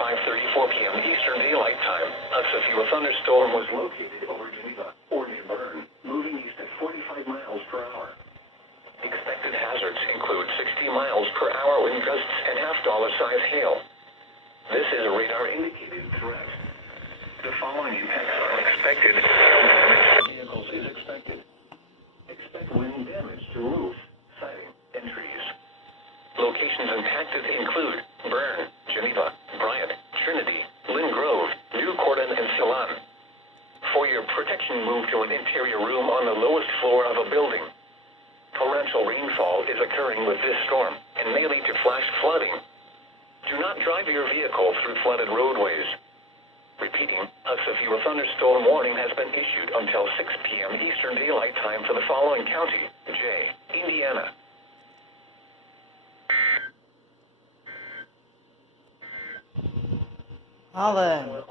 5:34 p.m. Eastern Daylight Time, a severe thunderstorm was located over Geneva or near Bern, moving east at 45 miles per hour. Expected hazards include 60 miles per hour wind gusts and half-dollar-size hail. This is a radar-indicated threat. The following impacts are expected. Hail damage to vehicles is expected. Expect wind damage to roofs, siding, and trees. Locations impacted include Bern, Geneva, Bryant, Trinity, Lynn Grove, New Cordon, and Ceylon. For your protection, move to an interior room on the lowest floor of a building. Torrential rainfall is occurring with this storm and may lead to flash flooding. Do not drive your vehicle through flooded roadways. Repeating, a severe thunderstorm warning has been issued until 6 p.m. Eastern Daylight Time for the following county: J, Indiana. Holland.